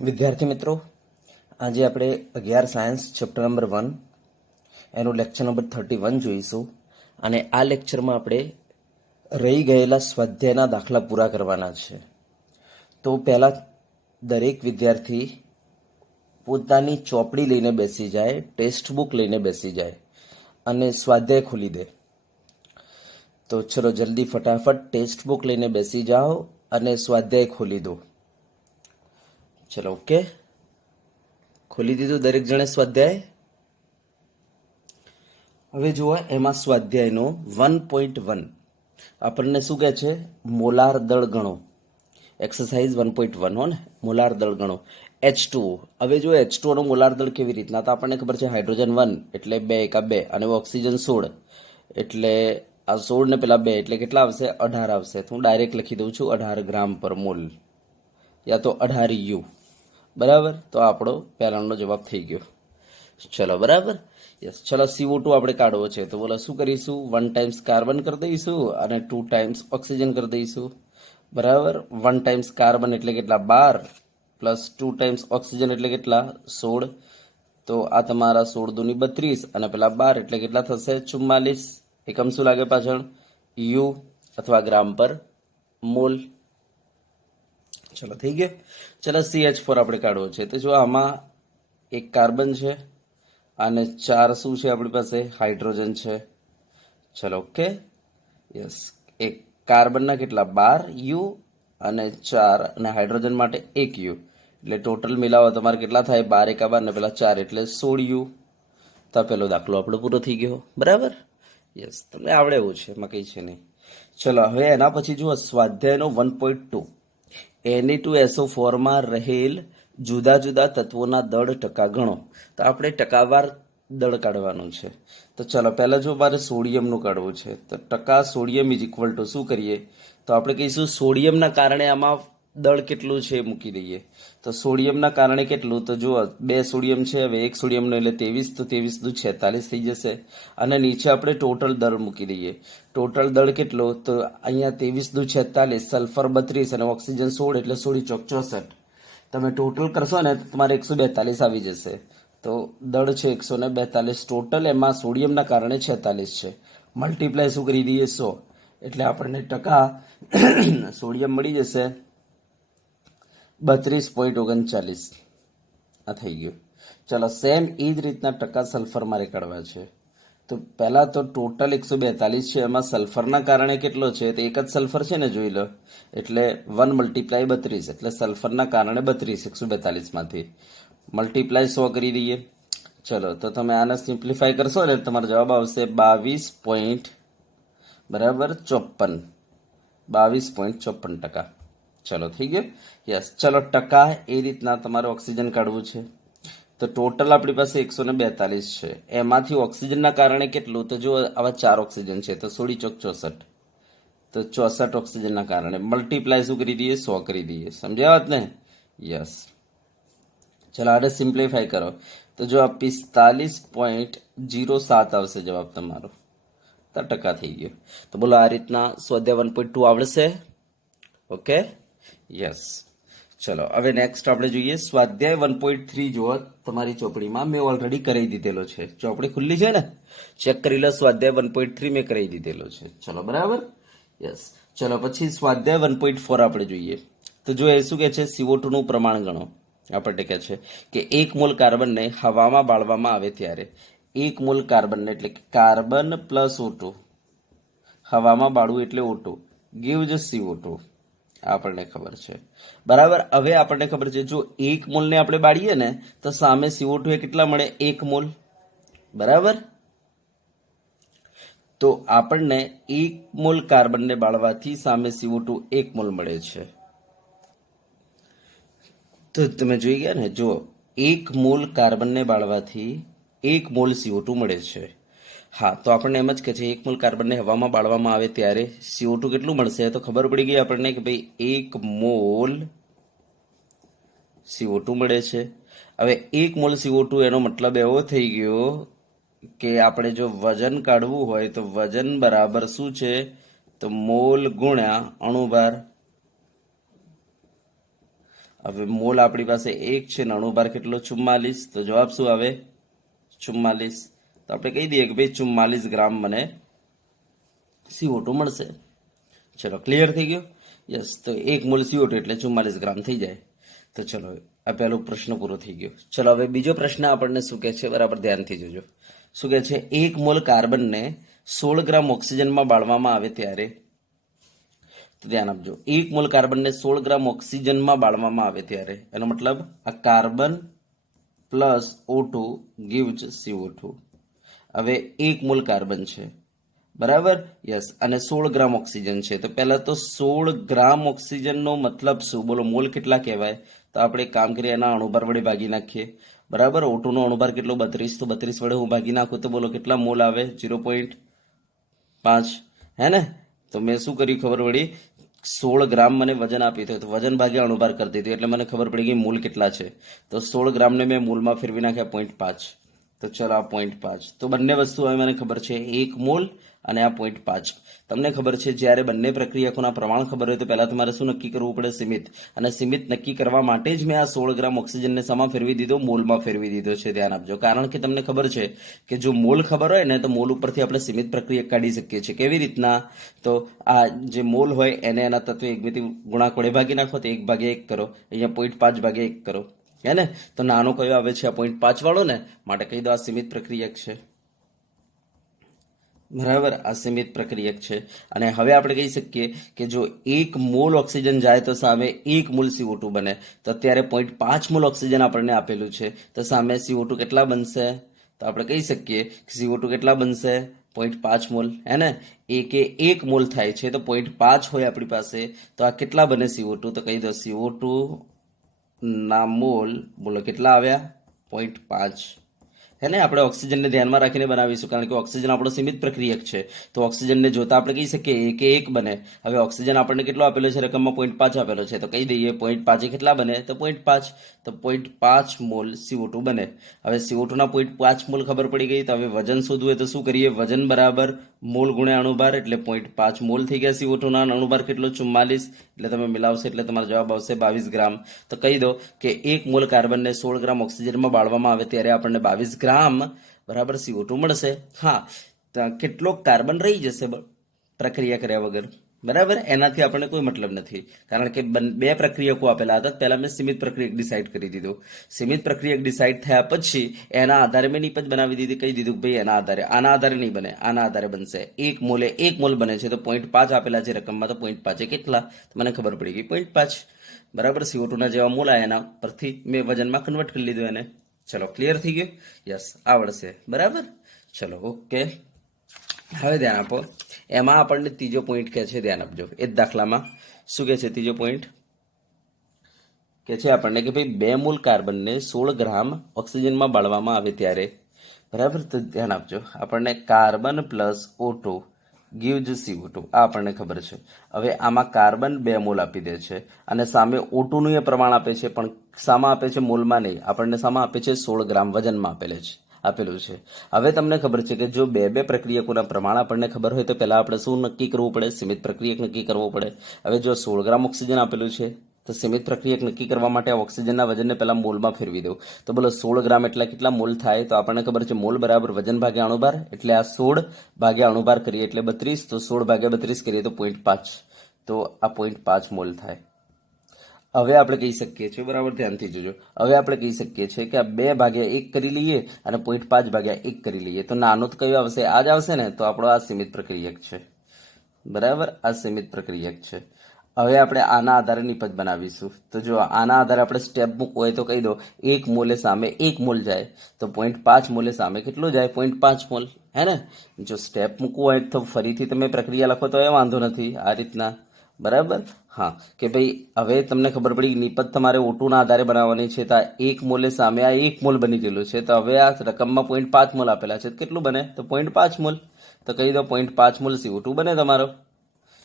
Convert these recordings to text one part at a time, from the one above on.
વિદ્યાર્થી મિત્રો, આજે આપણે 11 સાયન્સ ચેપ્ટર નંબર 1 એનું લેક્ચર નંબર 31 જોઈશું. અને આ લેક્ચરમાં આપણે રહી ગયેલા સ્વાધ્યાયના દાખલા પૂરા કરવાના છે. તો પહેલાં દરેક વિદ્યાર્થી પોતાની ચોપડી લઈને બેસી જાય, ટેક્સ્ટ બુક લઈને બેસી જાય અને સ્વાધ્યાય ખોલી દે. તો ચલો જલ્દી ફટાફટ ટેક્સ્ટ બુક લઈને બેસી જાઓ અને સ્વાધ્યાય ખોલી દો. ચલો ઓકે, ખોલી દીધું દરેક જણે સ્વાધ્યાય. હવે જુઓ, એમાં સ્વાધ્યાયનો 1.1 આપણને શું કહે છે? મોલાર દળ ગણો. એક્સરસાઇઝ 1.1 હો ને, મોલાર દળ ગણો. H2O. હવે જો H2O નો મોલાર દળ કેવી રીતના, તો આપણને ખબર છે હાઇડ્રોજન 1 એટલે 2 એકા 2 અને ઓક્સિજન 16 એટલે આ 16 ને પેલા 2 એટલે કેટલા આવશે? 18 આવશે. તો હું ડાયરેક્ટ લખી દઉં છું 18 ગ્રામ પર મોલ, યા તો 18 U. બરાબર, તો આપણો પહેલાનો જવાબ થઈ ગયો. ચલો બરાબર, યસ. ચલો CO2 આપણે કાઢવો છે, તો બોલો શું કરીશું? 1 ટાઈમ્સ કાર્બન કરી દઈશું અને 2 ટાઈમ્સ ઓક્સિજન કરી દઈશું. બરાબર, 1 ટાઈમ્સ કાર્બન એટલે કેટલા? 12 પ્લસ 2 ટાઈમ્સ ઓક્સિજન એટલે કેટલા? 16. તો આ તમારા 16 દુની 32 અને પેલા 12 એટલે કેટલા થશે? 44. એકમ શું લાગે પાછળ? યુ અથવા ગ્રામ પર મોલ. ચલો થઈ ગયો. ચલો CH4 આપણે કાઢવો છે, તો જો આમાં એક કાર્બન છે અને 4 શું છે આપણી પાસે? હાઇડ્રોજન છે. ચલો ઓકે, યસ. એક કાર્બનના કેટલા? 12 યુ અને 4 અને હાઇડ્રોજન માટે 1 યુ, એટલે ટોટલ મિલાવો તમારે કેટલા થાય? 12 એકા 12 ને પેલા 4 એટલે 16 યુ. તો પેલો દાખલો આપણો પૂરો થઈ ગયો. બરાબર, યસ. તમને આવડે એવું છે, એમાં કંઈ છે નહીં. ચલો હવે એના પછી જુઓ સ્વાધ્યાયનો 1.2 Na2SO4 માં રહેલ જુદા જુદા તત્વોના દળ ટકા ગણો. તો આપણે ટકાવાર દળ કાઢવાનું છે. તો ચલો પહેલા જો મારે સોડિયમનું કાઢવું છે, તો ટકા સોડિયમ ઇઝ ઇક્વલ ટુ શું કરીએ? તો આપણે કહીશું સોડિયમના કારણે આમાં દળ કેટલું છે એ મૂકી દઈએ. તો સોડિયમના કારણે કેટલું? તો જુઓ 2 સોડિયમ છે, હવે 1 સોડિયમનો એટલે 23, તો 23 દુ 46 થઈ જશે. અને નીચે આપણે ટોટલ દળ મૂકી દઈએ. ટોટલ દળ કેટલો? તો અહીંયા 23 દુ 46, સલ્ફર 32 અને ઓક્સિજન 16 એટલે 16 ચોક 64. તમે ટોટલ કરશો ને તો તમારે 142 આવી જશે. તો દળ છે 142 ટોટલ, એમાં સોડિયમના કારણે 46 છે. મલ્ટીપ્લાય શું કરી દઈએ? 100, એટલે આપણને ટકા સોડિયમ મળી જશે 32.39. આ થઈ ગયું. ચલો સેમ એ જ રીતના ટકા સલ્ફર મારે કાઢવા છે. તો પહેલા તો ટોટલ 142 છે, એમાં સલ્ફરના કારણે કેટલો છે? તો એક જ સલ્ફર છે ને, જોઈ લો. એટલે 1 મલ્ટીપ્લાય 32, એટલે સલ્ફરના કારણે 32 142 માંથી મલ્ટીપ્લાય 100 કરી દઈએ. ચલો તો તમે આને સિમ્પ્લિફાય કરશો ને તમારો જવાબ આવશે 22. બરાબર 54, 22.54%. ચલો થઈ ગયો. યસ. ચલો ટકા એ રીતના તમારે ઓક્સિજન કાઢવું છે. તો ટોટલ આપણી પાસે 142 છે, એમાંથી ઓક્સિજનના કારણે કેટલું? તો જો આવા 4 ઓક્સિજન છે, તો 16 ચોક 64, તો 64 ઓક્સિજનના કારણે મલ્ટીપ્લાય શું કરી દઈએ? 100 કરી દઈએ. સમજ્યા વાત ને? યસ. ચલો આને સિમ્પ્લિફાય કરો તો જો આ 45.07 આવશે જવાબ તમારો. તો ટકા થઈ ગયો. તો બોલો આ રીતના સ્વાધ્યાય 1.2 આવડશે? Okay, yes. ચલો હવે નેક્સ્ટ આપણે જોઈએ સ્વાધ્યાય 1.3. જુઓ તમારી ચોપડીમાં મેં ઓલરેડી કરી દીધેલો છે. ચોપડી ખુલ્લી છે ને? ચેક કરી લો. સ્વાધ્યાય 1.3 મેં કરી દીધેલો છે. ચલો બરાબર, યસ. ચલો પછી સ્વાધ્યાય 1.4 આપણે જોઈએ. તો જો એ શું કહે છે? CO2 નું પ્રમાણ ગણો. આપણને કહે છે કે 1 મોલ કાર્બનને હવામાં બાળવામાં આવે ત્યારે 1 મોલ કાર્બનને, એટલે કે કાર્બન પ્લસ O2 હવામાં બાળવું એટલે O2 gives CO2. આપણને ખબર છે. બરાબર. હવે આપણને ખબર છે જો 1 મોલને આપણે બાળીએ ને તો સામે CO2 એ કેટલા મળે? 1 મોલ. બરાબર. તો આપણને 1 મોલ કાર્બનને બાળવાથી સામે CO2 1 મોલ મળે છે. તો તમે જોઈ ગયા ને, જો 1 મોલ કાર્બનને બાળવાથી 1 મોલ CO2 મળે છે. હા, તો આપણને એમ જ કહે છે 1 મોલ કાર્બનને હવામાં બાળવામાં આવે ત્યારે CO2 કેટલું મળશે? તો ખબર પડી ગઈ આપણને કે ભાઈ 1 મોલ CO2 મળે છે. હવે 1 મોલ CO2 એનો મતલબ એવો થઈ ગયો કે આપણે જો વજન કાઢવું હોય તો વજન બરાબર શું છે? તો મોલ ગુણ્યા અણુભાર. હવે મોલ આપણી પાસે 1 છે, અણુભાર કેટલો 44, તો જવાબ શું આવે 44. તો આપણે કહી દઈએ કે ભાઈ 44 ગ્રામ મને CO2 મળશે. ચલો ક્લિયર થઈ ગયો? યસ. તો 1 મોલ CO2 એટલે 44 ગ્રામ થઈ જાય. તો ચલો આ પહેલો પ્રશ્ન પૂરો થઈ ગયો. ચલો હવે બીજો પ્રશ્ન આપણને શું કહે છે, બરાબર ધ્યાનથી જોજો. શું કહે છે, 1 મોલ કાર્બનને 16 ગ્રામ ઓક્સિજનમાં બાળવામાં આવે ત્યારે, તો ધ્યાન આપજો, 1 મોલ કાર્બનને 16 ગ્રામ ઓક્સિજનમાં બાળવામાં આવે ત્યારે, એનો મતલબ આ carbon plus O2 gives CO2. હવે 1 મોલ કાર્બન છે, બરાબર, યસ, અને 16 ગ્રામ ઓક્સિજન છે. તો પહેલા તો 16 ગ્રામ ઓક્સિજનનો મતલબ શું, બોલો મોલ કેટલા કહેવાય? તો આપણે કામ કરીએ એના અણુભાર વડે ભાગી નાખીએ, બરાબર. O2 નો અણુભાર કેટલો 32, તો 32 વડે હું ભાગી નાખું તો બોલો કેટલા મોલ આવે? 0.5, હે ને? તો મેં શું કર્યું ખબર પડી, 16 ગ્રામ મને વજન આપ્યું હતું, તો વજન ભાગ્યા અણુભાર કરી દીધું એટલે મને ખબર પડી ગઈ મોલ કેટલા છે. તો 16 ગ્રામને મેં મોલમાં ફેરવી નાખ્યા 0.5. તો ચલો આ 0.5. તો બંને વસ્તુ હવે મને ખબર છે, 1 મોલ અને આ 0.5. તમને ખબર છે જ્યારે બંને પ્રક્રિયકોના પ્રમાણ ખબર હોય તો પહેલા તમારે શું નક્કી કરવું પડે? સીમિત. અને સીમિત નક્કી કરવા માટે જ મેં આ 16 ગ્રામ ઓક્સિજનને શામાં ફેરવી દીધો? મોલમાં ફેરવી દીધો છે. ધ્યાન આપજો, કારણ કે તમને ખબર છે કે જો મોલ ખબર હોય ને તો મોલ ઉપરથી આપણે સીમિત પ્રક્રિયક કાઢી શકીએ છીએ. કેવી રીતના? તો આ જે મોલ હોય એને એના તત્વ એકમેથી ગુણાંક વડે ભાગી નાખો તો 1/1 કરો, અહીંયા 0.5/1 કરો, હે ને? તો નાનો કયો આવે છે? આ 0.5 વાળો ને, માટે કહી દો આ સીમિત પ્રક્રિયક છે, બરાબર. આ સીમિત પ્રક્રિયક છે. અને હવે આપણે કહી શકીએ કે જો 1 મોલ ઓક્સિજન જાય તો સામે 1 મોલ CO2 બને. તો અત્યારે 0.5 મોલ ઓક્સિજન આપણને આપેલું છે, તો સામે CO2 કેટલા બનશે? તો આપણે કહી શકીએ કે CO2 કેટલા બનશે? 0.5 મોલ, હે ને? 1 મોલ થાય છે, તો 0.5 હોય આપણી પાસે, તો આ કેટલા બને CO2? તો કહી દો CO2 ના મોલ બોલો કેટલા આવ્યા? 0.5, હે ને? આપણે ઓક્સિજનને ધ્યાનમાં રાખીને બનાવીશું, કારણ કે ઓક્સિજન આપણો સીમિત પ્રક્રિયક છે. તો ઓક્સિજનને જોતા આપણે કહી શકીએ 1 બને. હવે ઓક્સિજન આપણને કેટલો આપેલો છે? રકમમાં 0.5 આપેલો છે, તો કહી દઈએ 0.5 કેટલા બને? તો 0.5. તો 0.5 મોલ CO2 બને. હવે CO2 ના 0.5 મોલ ખબર પડી ગઈ. તો હવે વજન શોધવું હોય તો શું કરીએ? વજન બરાબર મોલ ગુણ્યા અણુભાર, એટલે 0.5 મોલ થઈ ગયા CO2 ના. અણુભાર કેટલો? 44, એટલે તમે મિલાવશો એટલે તમારો જવાબ આવશે 22 ગ્રામ. તો કહી દો કે 1 મોલ કાર્બનને 16 ગ્રામ ઓક્સિજનમાં બાળવામાં આવે ત્યારે આપણને 22 ગ્રામ બરાબર CO2 મળશે. હા, કેટલો કાર્બન રહી જશે પ્રક્રિયા કર્યા વગર, બરાબર, એનાથી આપણને કોઈ મતલબ નથી, કારણ કે બે પ્રક્રિયકો આપેલા હતા. પહેલા મેં સીમિત પ્રક્રિયક ડિસાઇડ કરી દીધું. સીમિત પ્રક્રિયક ડિસાઇડ થયા પછી એના આધારે મેં નિપજ બનાવી દીધી. કહી દીધું ભાઈ એના આધારે, આના આધારે નહીં બને, આના આધારે બનશે. 1 મોલે 1 મોલ બને છે, તો 0.5 આપેલા છે રકમમાં, તો 0.5 એ કેટલા? મને ખબર પડી ગઈ 0.5, બરાબર. CO2 ના જેવા મોલ આવ્યા, એના પરથી મેં વજનમાં કન્વર્ટ કરી લીધું એને. ચલો ક્લિયર થઈ ગયું? યસ, આવડશે, બરાબર. ચલો ઓકે. હવે ધ્યાન આપો, એમાં આપણને ત્રીજો પોઈન્ટ કહે છે, ધ્યાન આપજો. એ જ દાખલામાં શું કહે છે? ત્રીજો પોઈન્ટ કે છે આપણને કે ભાઈ 2 મોલ કાર્બનને 16 ગ્રામ ઓક્સિજનમાં બાળવામાં આવે ત્યારે, બરાબર. તો ધ્યાન આપજો, આપણને carbon plus O2 gives CO2 આ આપણને ખબર છે. હવે આમાં કાર્બન 2 મોલ આપી દે છે અને સામે O2 નું એ પ્રમાણ આપે છે, પણ શામાં આપે છે? મોલમાં નહીં, આપણને શામાં આપે છે? 16 ગ્રામ વજનમાં આપેલું છે. હવે તમને ખબર છે કે જો બે પ્રક્રિયકોના પ્રમાણ આપણને ખબર હોય તો પહેલા આપણે શું નક્કી કરવું પડે? સીમિત પ્રક્રિયક નક્કી કરવો પડે. હવે જો 16 ગ્રામ ઓક્સિજન આપેલું છે તો સીમિત પ્રક્રિયક નક્કી કરવા માટે ઓક્સિજનના વજનને પહેલા મોલમાં ફેરવી દઉં. તો બોલો 16 ગ્રામ એટલે કેટલા મોલ થાય? તો આપણને ખબર છે મોલ બરાબર વજન ભાગ્યા અણુભાર, એટલે આ 16 ભાગ્યા અણુભાર કરીએ એટલે 32, તો 16 ભાગ્યા 32 કરીએ તો 0.5, તો આ 0.5 મોલ થાય. હવે આપણે કહી શકીએ છીએ, બરાબર ધ્યાનથી જોજો, હવે આપણે કહી શકીએ છીએ કે આ 2/1 કરી લઈએ અને 0.5/1 કરી લઈએ, તો નાનો તો કયો આવશે? આ જ આવશે ને. તો આપણો આ સીમિત પ્રક્રિયક છે, બરાબર, આ સીમિત પ્રક્રિયક છે. હવે આપણે આના આધારે નિપજ બનાવીશું. તો જો આના આધારે આપણે સ્ટેપ મૂકવું હોય તો કહી દો 1 મોલે સામે 1 મોલ જાય, તો 0.5 મોલે સામે કેટલું જાય? 0.5 મોલ, હે ને? જો સ્ટેપ મૂકવું હોય તો ફરીથી તમે પ્રક્રિયા લખો તો એ વાંધો નથી, આ રીતના, બરાબર. હા, કે ભાઈ હવે તમને ખબર પડી નિપજ તમારે O2 ના આધારે બનાવવાની છે, તો 1 મોલે સામે આ 1 મોલ બની ગયેલું છે, તો હવે આ રકમમાં 0.5 મોલ આપેલા છે, કેટલું બને? તો 0.5 મોલ. તો કહી દો 0.5 મોલ CO2 બને તમારો.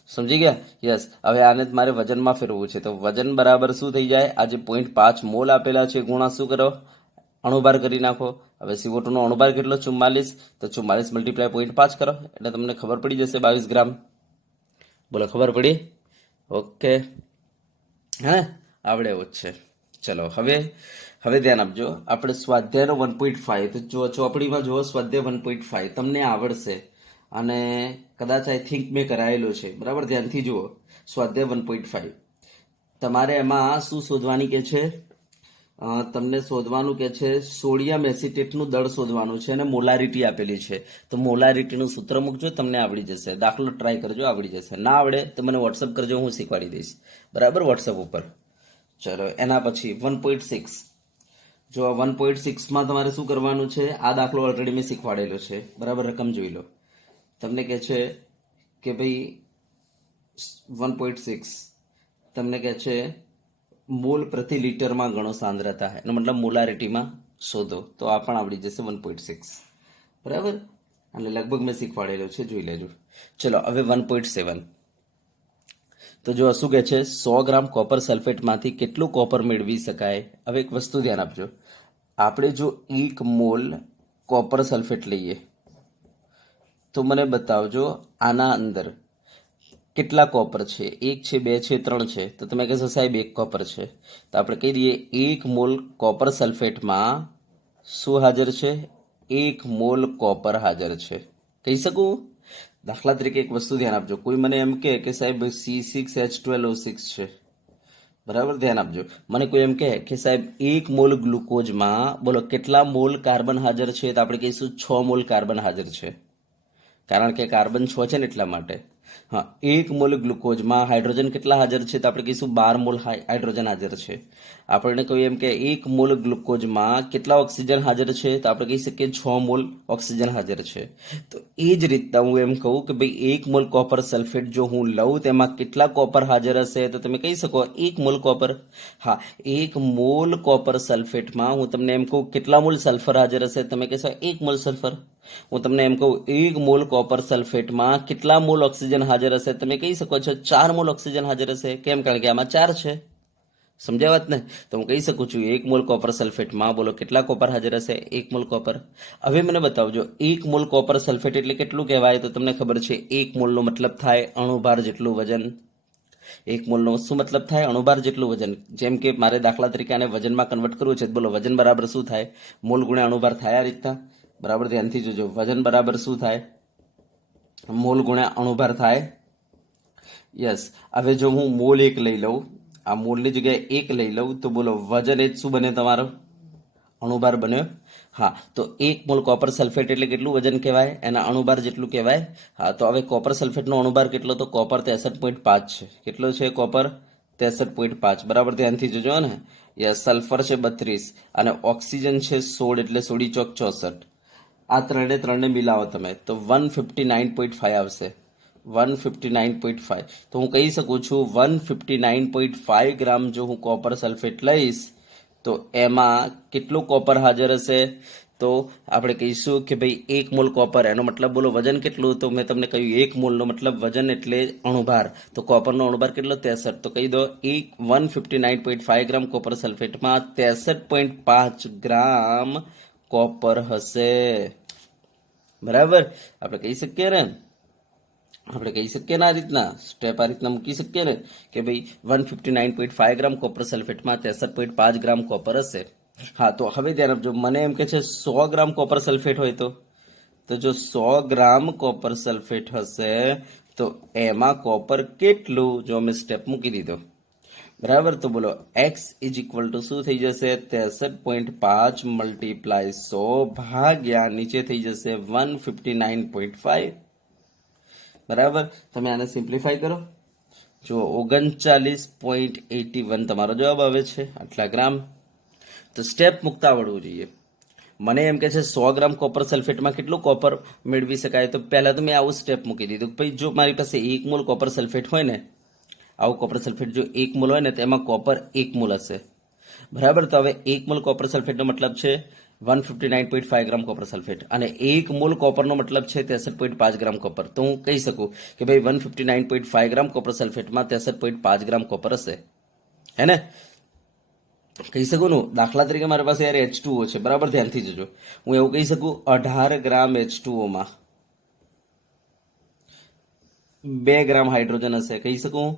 સમજી ગયા? યસ. હવે આને મારે વજનમાં ફેરવવું છે, તો વજન બરાબર શું થઈ જાય? આ જે 0.5 મોલ આપેલા છે ગુણા શું કરો? અણુભાર કરી નાખો. હવે CO2 નો અણુભાર કેટલો? 44, તો 44 મલ્ટીપ્લાય 0.5 કરો એટલે તમને ખબર પડી જશે 22 ગ્રામ. બોલો ખબર પડી? ઓકે, હા, આવડે એવું જ છે. ચલો હવે હવે ધ્યાન આપજો. આપણે સ્વાધ્યાયનો 1.5 તો જો ચોપડીમાં જુઓ સ્વાધ્યાય 1.5 તમને આવડશે અને કદાચ આઈ થિંક મેં કરાયેલો છે. બરાબર, ધ્યાનથી જુઓ. સ્વાધ્યાય 1.5 તમારે એમાં શું શોધવાની કે છે? તમને શોધવાનું કે છે સોડિયમ એસિટેટનું દળ શોધવાનું છે અને મોલારિટી આપેલી છે. તો મોલારિટીનું સૂત્ર મૂકજો, તમને આવડી જશે. દાખલો ટ્રાય કરજો, આવડી જશે. ના આવડે તો મને વોટ્સઅપ કરજો, હું શીખવાડી દઈશ. બરાબર, વોટ્સઅપ ઉપર. ચલો એના પછી 1.6. જો 1.6માં તમારે શું કરવાનું છે? આ દાખલો ઓલરેડી મેં શીખવાડેલો છે. બરાબર, રકમ જોઈ લો. તમને કહે છે કે ભાઈ 1.6 તમને કહે છે મોલ પ્રતિ લીટરમાં ગણો સાંદ્રતા, એનો મતલબ મોલારિટીમાં શોધો. તો આ પણ આવડી જશે 1.6. બરાબર, અને લગભગ મેં શીખવાડેલો છે, જોઈ લેજો. ચલો હવે 1.7. તો જો શું કહે છે 100 ગ્રામ કોપર સલ્ફેટમાંથી કેટલું કોપર મેળવી શકાય? હવે એક વસ્તુ ધ્યાન આપજો. આપણે જો 1 મોલ કોપર સલ્ફેટ લઈએ તો મને બતાવજો આના અંદર કેટલા કોપર છે. 1 છે, 2 છે, 3 છે. તો તમે કહેશો સાહેબ 1 કોપર છે. તો આપણે કહી દઈએ 1 મોલ કોપર સલ્ફેટમાં શું હાજર છે? 1 મોલ કોપર હાજર છે. કહી શકું? દાખલા તરીકે એક વસ્તુ ધ્યાન આપજો. કોઈ મને એમ કે સાહેબ C6H12O6 છે. બરાબર, ધ્યાન આપજો. મને કોઈ એમ કે સાહેબ 1 મોલ ગ્લુકોઝમાં બોલો કેટલા મોલ કાર્બન હાજર છે? તો આપણે કહીશું 6 મોલ કાર્બન હાજર છે, કારણ કે કાર્બન 6 છે ને એટલા માટે. હા, 1 મોલ ગ્લુકોઝમાં હાઇડ્રોજન કેટલા હાજર છે? તો આપણે કહીશું 12 મોલ હાઇડ્રોજન હાજર છે. આપણને કહ્યું એમ કે 1 મોલ ગ્લુકોઝમાં કેટલા ઓક્સિજન હાજર છે? તો આપણે કહી શકીએ 6 મોલ ઓક્સિજન હાજર છે. તો એ જ રીતના હું એમ કહું કે ભાઈ 1 મોલ કોપર સલ્ફેટ જો હું લઉં તેમાં કેટલા કોપર હાજર હશે? તો તમે કહી શકો 1 મોલ કોપર. હા, 1 મોલ કોપર સલ્ફેટમાં હું તમને એમ કહું કેટલા મોલ સલ્ફર હાજર હશે? તમે કહેશો 1 મોલ સલ્ફર. હું તમને એમ કહું 1 મોલ કોપર સલ્ફેટમાં કેટલા મોલ ઓક્સિજન હાજર હશે? તમે કહી શકો છો 4 મોલ ઓક્સિજન હાજર હશે. કેમ? કારણ કે આમાં 4 છે. સમજ્યા વાત ને? તો હું કહી શકું છું 1 મોલ કોપર સલ્ફેટમાં બોલો કેટલા કોપર હાજર હશે? 1 મોલ કોપર. હવે મને બતાવજો 1 મોલ કોપર સલ્ફેટ એટલે કેટલું કહેવાય? તો તમને ખબર છે 1 મોલનો મતલબ થાય અણુભાર જેટલું વજન. 1 મોલનો શું મતલબ થાય? અણુભાર જેટલું વજન. જેમ કે મારે દાખલા તરીકે આને વજનમાં કન્વર્ટ કરવું છે, બોલો વજન બરાબર શું થાય? મોલ ગુણ્યા અણુભાર થાય આ રીતના. બરાબર, ધ્યાનથી જોજો. વજન બરાબર શું થાય? મોલ ગુણ્યા અણુભાર થાય. યસ. હવે જો હું મોલ 1 લઈ લઉં, આ મોલની જગ્યાએ 1 લઈ લઉં તો બોલો વજન એ શું બને તમારો? અણુભાર બન્યો. હા, તો 1 મોલ કોપર સલ્ફેટ એટલે કેટલું વજન કહેવાય? એના અણુભાર જેટલું કહેવાય. હા, તો હવે કોપર સલ્ફેટનો અણુભાર કેટલો? તો કોપર 63.5 છે. કેટલો છે કોપર? 63.5. બરાબર, ધ્યાનથી જોજો ને. યસ. સલ્ફર છે 32 અને ઓક્સિજન છે 16 એટલે 16 ચોક 64. આ ત્રણે મિલાવો તમે તો 159.5 આવશે. 159.5. તો હું કહી શકું છું 159.5 ગ્રામ જો હું કોપર સલ્ફેટ લઈશ તો એમાં કેટલું કોપર હાજર હશે? તો આપણે કહીશું કે ભાઈ 1 મોલ કોપર, એનો મતલબ બોલો વજન કેટલું? તો મેં તમને કહ્યું 1 મોલનો મતલબ વજન એટલે અણુભાર. તો કોપરનો અણુભાર કેટલો? 63. તો કહી દો 159.5 ગ્રામ કોપર સલ્ફેટમાં 63.5 ગ્રામ કોપર હશે. બરાબર, આપણે કહી શકીએ ને? આપણે કહી શકીએ ને આ રીતના સ્ટેપ આ રીતના મૂકી શકીએ ને કે ભાઈ 159.5 ગ્રામ કોપર સલ્ફેટમાં 63.5 ગ્રામ કોપર હશે. હા, તો હવે ધ્યાન આપજો. મને એમ કે છે 100 ગ્રામ કોપર સલ્ફેટ હોય તો જો 100 ગ્રામ કોપર સલ્ફેટ હશે તો એમાં કોપર કેટલું? જો અમે સ્ટેપ મૂકી દીધો. બરાબર, તો બોલો x ઇઝ ઇક્વલ ટુ શું થઈ જશે? 63.5 મલ્ટીપ્લાય 100 ભાગ્યા નીચે થઈ જશે 159.5. બરાબર, તમે આને સિમ્પ્લિફાય કરો. જો 39.81 તમારો જવાબ આવે છે, આટલા ગ્રામ. તો સ્ટેપ મૂકતા આવડવું જોઈએ. મને એમ કે છે 100 ગ્રામ કોપર સલ્ફેટમાં કેટલું કોપર મેળવી શકાય? તો પહેલા તો મેં આવું સ્ટેપ મૂકી દીધું. ભાઈ જો મારી પાસે 1 મોલ કોપર સલ્ફેટ હોય ને, આવું કોપર સલ્ફેટ જો 1 મોલ હોય ને તો એમાં કોપર 1 મોલ હશે. બરાબર, તો હવે 1 મોલ કોપર સલ્ફેટનો મતલબ છે 159.5 ગ્રામ કોપર સલ્ફેટ અને 1 મોલ કોપરનો મતલબ છે 63.5 ગ્રામ કોપર. તો હું કહી શકું કે ભાઈ 159.5 ગ્રામ કોપર સલ્ફેટમાં 63.5 ગ્રામ કોપર હશે. હે ને? કહી શકું ને? દાખલા તરીકે મારી પાસે યાર H2O છે. બરાબર, ધ્યાનથી જોજો. હું એવું કહી શકું 18 ગ્રામ H2Oમાં 2 ગ્રામ હાઇડ્રોજન હશે. કહી શકું?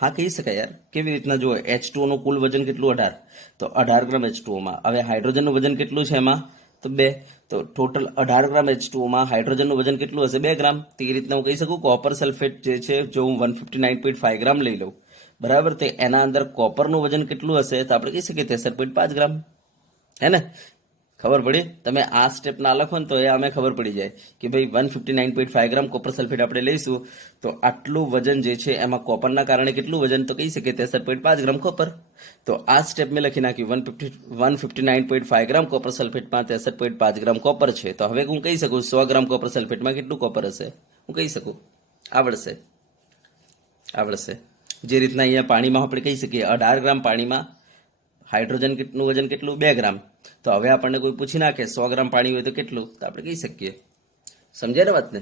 હા કહી શકાય યાર. કેવી રીતના જુઓ, H2O નું કુલ વજન કેટલું? 18. તો 18 ગ્રામ H2O માં. હવે હાઇડ્રોજનનું વજન કેટલું છે એમાં? તો 2. તો ટોટલ 18 ગ્રામ H2O માં હાઇડ્રોજનનું વજન કેટલું હશે? 2 ગ્રામ. તે રીતના હું કહી શકું કોપર સલ્ફેટ જે છે, જો હું 159.5 ગ્રામ લઈ લઉં, બરાબર, તો એના અંદર કોપરનું વજન કેટલું હશે? તો આપણે કહી શકીએ 63.5 ગ્રામ. હે ને? ખબર પડી? તમે આ સ્ટેપ ના લખો ને તો એ અમે ખબર પડી જાય કે ભાઈ 159.5 ગ્રામ કોપર સલ્ફેટ આપણે લઈશું તો આટલું વજન જે છે એમાં કોપરના કારણે કેટલું વજન? તો કહી શકીએ 63.5 ગ્રામ કોપર. તો આ સ્ટેપ મેં લખી નાખ્યું. 159.5 ગ્રામ કોપર સલ્ફેટમાં 63.5 ગ્રામ કોપર છે. તો હવે હું કહી શકું 100 ગ્રામ કોપર સલ્ફેટમાં કેટલું કોપર હશે? હું કહી શકું. આવડશે. જે રીતના અહીંયા પાણીમાં આપણે કહી શકીએ 18 ગ્રામ પાણીમાં હાઇડ્રોજન કેટલું વજન કેટલું? 2 ગ્રામ. તો હવે આપણને કોઈ પૂછી નાખે 100 ગ્રામ પાણી હોય તો કેટલું? તો આપણે કહી શકીએ. સમજ્યા ને વાતને?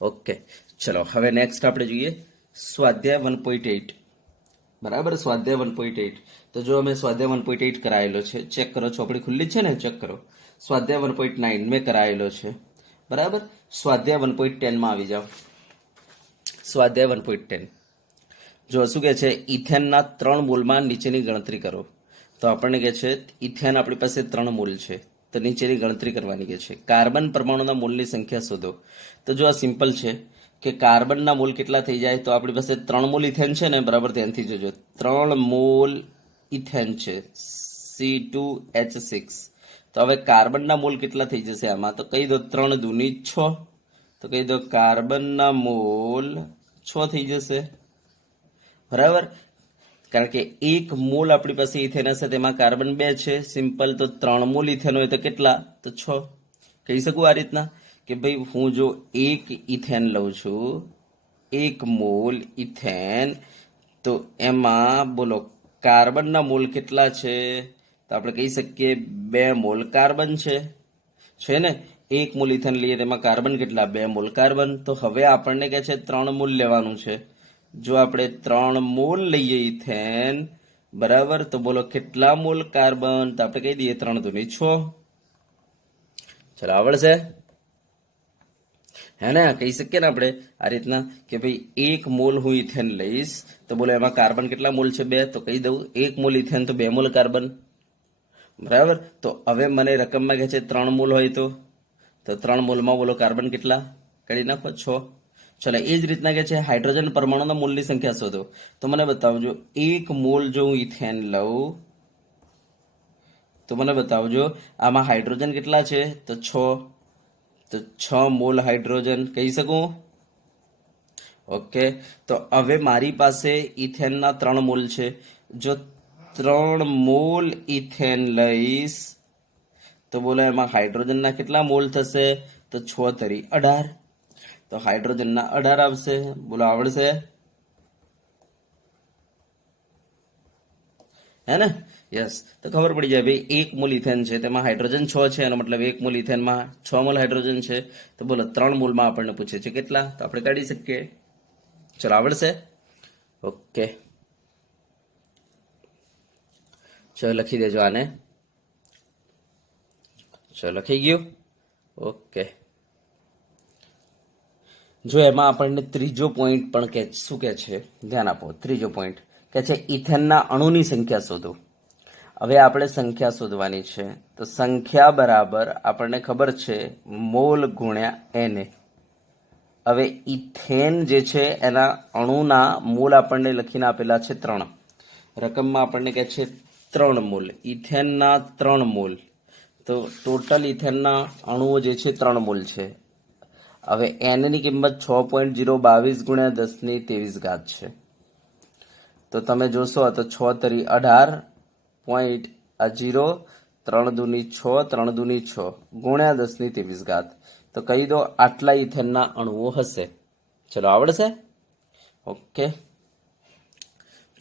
ઓકે, ચલો હવે નેક્સ્ટ આપણે જોઈએ સ્વાધ્યાય 1.8. બરાબર, સ્વાધ્યાય 1.8. તો જો અમે સ્વાધ્યાય 1.8 કરાયેલો છે, ચેક કરો, ચોપડી ખુલ્લી છે ને, ચેક કરો. સ્વાધ્યાય 1.9 મેં કરાયેલો છે, બરાબર. સ્વાધ્યાય 1.10 માં આવી જાઓ. સ્વાધ્યાય 1.10 જો શું કે છે, ઇથેનના 3 મોલમાં નીચેની ગણતરી કરો. તો આપણને કહે છે ઇથેન આપણી પાસે 3 મોલ છે, તો નીચેની ગણતરી કરવાની કે છે. કાર્બન પરમાણુના મોલની સંખ્યા શોધો. તો જો આ સિમ્પલ છે કે કાર્બનના મોલ કેટલા થઈ જાય? તો આપણી પાસે 3 મોલ ઇથેન છે ને, બરાબર, ત્યાંથી જોજો 3 મોલ ઇથેન છે, C2H6. તો હવે કાર્બનના મોલ કેટલા થઈ જશે આમાં? તો કહી દો 3 દૂની 6. તો કહી દો કાર્બનના મોલ 6 થઈ જશે, બરાબર. કારણ કે 1 મોલ આપણી પાસે ઇથેન હશે, તેમાં કાર્બન 2 છે, સિમ્પલ. તો 3 મોલ ઇથેન હોય તો કેટલા? તો 6. કહી શકું આ રીતના કે ભાઈ હું જો 1 ઇથેન લઉં છું, 1 મોલ ઇથેન, તો એમાં બોલો કાર્બનના મોલ કેટલા છે? તો આપણે કહી શકીએ 2 મોલ કાર્બન છે ને. 1 મોલ ઇથેન લઈએ તેમાં કાર્બન કેટલા? 2 મોલ કાર્બન. તો હવે આપણને કહે છે 3 મોલ લેવાનું છે. જો આપણે 3 મોલ લઈએ ઇથેન, બરાબર, તો બોલો કેટલા મોલ કાર્બન? તો આપણે કહી દઈએ 3 દૂની 6. ચલો, આવડશે? હે ને? કહી શકીએ ને આપણે આ રીતના કે ભાઈ 1 મોલ હું ઇથેન લઈશ તો બોલો એમાં કાર્બન કેટલા મોલ છે? 2. તો કહી દઉં 1 મોલ ઇથેન તો 2 મોલ કાર્બન, બરાબર. તો હવે મને રકમમાં કહે છે 3 મોલ હોય તો 3 મોલમાં બોલો કાર્બન કેટલા? કરી નાખો 6. ચલો, એ જ રીતના કે છે હાઇડ્રોજન પરમાણુના મોલની સંખ્યા શોધો. તો મને બતાવજો 1 મોલ જો હું ઇથેન લઉં તો મને બતાવજો આમાં હાઇડ્રોજન કેટલા છે? તો 6. તો 6 મોલ હાઇડ્રોજન કહી શકું. ઓકે, તો હવે મારી પાસે ઇથેનના 3 મોલ છે. જો 3 મોલ ઇથેન લઈશ તો બોલો એમાં હાઇડ્રોજનના કેટલા મોલ થશે? તો 6 તરી 18. તો હાઇડ્રોજનના 18 આવશે. બોલો, આવડશે? હે ને? યસ. તો ખબર પડી જાય ભાઈ 1 મોલ ઇથેન છે, તેમાં હાઇડ્રોજન 6 છે, એનો મતલબ 1 મોલ ઇથેનમાં 6 મોલ હાઇડ્રોજન છે. તો બોલો 3 મોલમાં આપણને પૂછે છે કેટલા? તો આપણે કાઢી શકીએ. ચલો, આવડશે? ઓકે, ચલો લખી દેજો આને. ચલો, લખી ગયું. ઓકે, જો એમાં આપણને ત્રીજો પોઈન્ટ પણ કે શું કે છે, ધ્યાન આપો. ત્રીજો પોઈન્ટ કે છે ઇથેનના અણુની સંખ્યા શોધો. હવે આપણે સંખ્યા શોધવાની છે. તો સંખ્યા બરાબર આપણને ખબર છે મોલ ગુણ્યા Na. હવે ઇથેન જે છે એના અણુના મોલ આપણને લખીને આપેલા છે 3. રકમમાં આપણને કહે છે 3 મોલ ઇથેનના 3 મોલ. તો ટોટલ ઇથેનના અણુઓ જે છે 3 મોલ છે. હવે N ની કિંમત 6.022 ગુણ્યા 10⁻23 છે. તો તમે જોશો તો 6 તરી 18.0, 3 દૂની 6, 3 દૂની 6 ગુણ્યા 10⁻23. તો કહી દો આટલા ઇથેનના અણુઓ હશે. ચલો, આવડશે? ઓકે,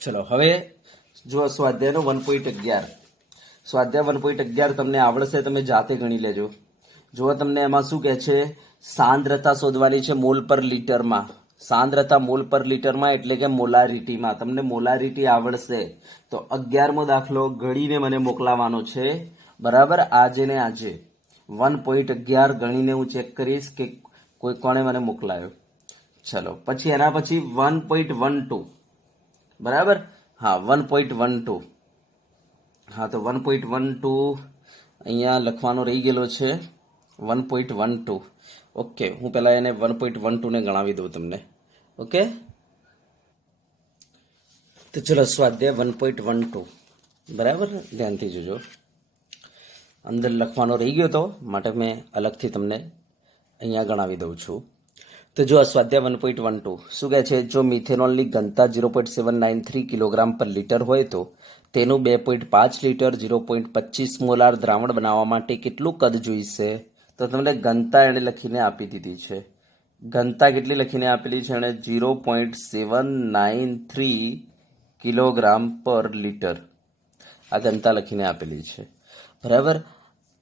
ચલો હવે જો સ્વાધ્યાયનો 1.11. સ્વાધ્યાય 1.11 તમને આવડશે, તમે જાતે ગણી લેજો. જો તમને એમાં શું કહે છે, સાંદ્રતા શોધવાની છે મોલ પર લીટરમાં. સાંદ્રતા મોલ પર લીટરમાં એટલે કે મોલારિટીમાં. તમને મોલારિટી આવડશે તો 11મો દાખલો ગણીને મને મોકલાવાનો છે, બરાબર. આજે ને આજે 1.11 ગણીને હું ચેક કરીશ કે કોણે મને મોકલાયો. ચલો, પછી એના પછી 1.12. બરાબર. હા 1.12. હા તો 1.12 અહીંયા લખવાનો રહી ગયેલો છે 1.12. ઓકે, હું પહેલા એને 1.12 ને ગણાવી દઉં તમને. ઓકે, તો ચલો સ્વાધ્યાય 1.12. બરાબર, ધ્યાનથી જોજો. અંદર લખવાનો રહી ગયો તો માટે મેં અલગથી તમને અહીંયા ગણાવી દઉં છું. તો જો આ સ્વાધ્યાય 1.12 શું કહે છે, જો મિથેનોલની ઘનતા 0.793 કિલોગ્રામ પર લીટર હોય તો તેનું 2.5 લીટર 0.25 મોલાર દ્રાવણ બનાવવા માટે કેટલું કદ જોઈશે. તો તમને ઘનતા એણે લખીને આપી દીધી છે. ઘનતા કેટલી લખીને આપેલી છે એણે 0.793 કિલોગ્રામ પર લીટર આ ઘનતા લખીને આપેલી છે. બરાબર.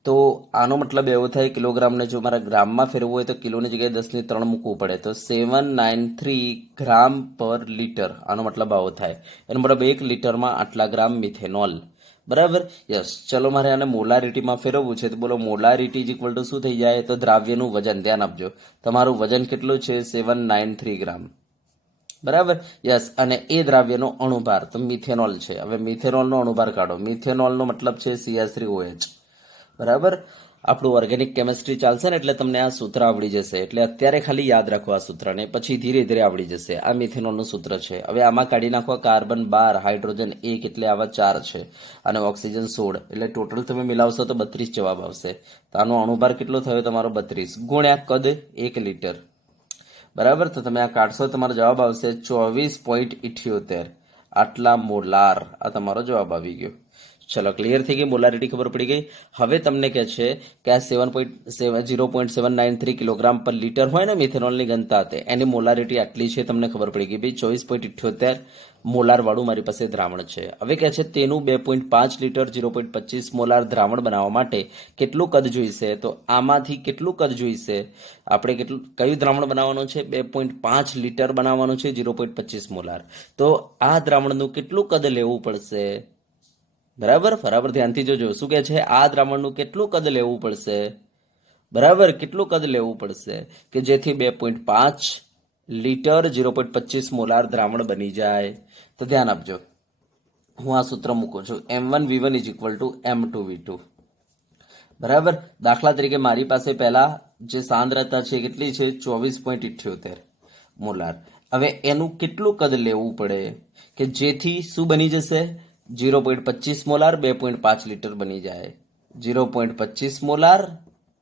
તો આનો મતલબ એવો થાય, કિલોગ્રામને જો મારા ગ્રામમાં ફેરવવું હોય તો કિલોની જગ્યાએ 10⁻³ મૂકવું પડે, તો 793 ગ્રામ પર લીટર. આનો મતલબ આવો થાય. એનો મતલબ 1 લીટરમાં આટલા ગ્રામ મિથેનોલ. બરાબર. યસ. ચલો મારે આને મોલારિટીમાં ફેરવવું છે, તો બોલો મોલારિટી ઇઝ ઇક્વલ ટુ શું થઈ જાય, તો દ્રાવ્યનું વજન. ધ્યાન આપજો, તમારું વજન કેટલું છે, 793 ગ્રામ. બરાબર. યસ. અને એ દ્રાવ્યનો અણુભાર તો મિથેનોલ છે. હવે મિથેનોલનો અણુભાર કાઢો. મિથેનોલનો મતલબ છે CH3OH. બરાબર. આપણું ઓર્ગેનિક કેમિસ્ટ્રી ચાલશે ને એટલે તમને આ સૂત્ર આવડી જશે. એટલે અત્યારે ખાલી યાદ રાખો આ સૂત્રને, પછી ધીરે ધીરે આવડી જશે. આ મિથેનોલનું સૂત્ર છે. હવે આમાં કાઢી નાખો કાર્બન 12, હાઇડ્રોજન 1 એટલે આવા 4 છે, અને ઓક્સિજન 16, એટલે ટોટલ તમે મિલાવશો તો 32 જવાબ આવશે. તો આનો અણુભાર કેટલો થયો તમારો 32 ગુણ્યા કદ 1 લીટર. બરાબર. તો તમે આ કાઢશો, તમારો જવાબ આવશે 24.78. આટલા મોલાર. આ તમારો જવાબ આવી ગયો. ચલો, ક્લિયર થઈ ગઈ, મોલારિટી ખબર પડી ગઈ. હવે તમને કહે છે કે આ 0.793 કિલોગ્રામ પર લીટર હોય ને મિથેનોલની ઘનતા, એની મોલારિટી આટલી છે, તમને ખબર પડી ગઈ. ભાઈ 24.78 મોલાર વાળું મારી પાસે દ્રાવણ છે. હવે કહે છે તેનું 2.5 લીટર 0.25 મોલાર દ્રાવણ બનાવવા માટે કેટલું કદ જોઈશે. તો આમાંથી કેટલું કદ જોઈશે, આપણે કયું દ્રાવણ બનાવવાનું છે, 2.5 લીટર બનાવવાનું છે 0.25 મોલાર. તો આ દ્રાવણનું કેટલું કદ લેવું પડશે. બરાબર. ધ્યાનથી જોજો. શું કહે છે, આ દ્રાવણનું કેટલું કદ લેવું પડશે. બરાબર, કેટલું કદ લેવું પડશે કે જેથી 2.5 લીટર 0.25 મોલાર દ્રાવણ બની જાય. તો ધ્યાન આપજો, હું આ સૂત્ર મૂકું છું, M1V1 is equal to M2V2. બરાબર. દાખલા તરીકે મારી પાસે પહેલા જે સાંદ્રતા છે કેટલી છે, 24.78 મોલાર. હવે એનું કેટલું કદ લેવું પડે કે જેથી શું બની જશે, 0.25 મોલાર 2.5 લીટર બની જાય. 0.25 મોલાર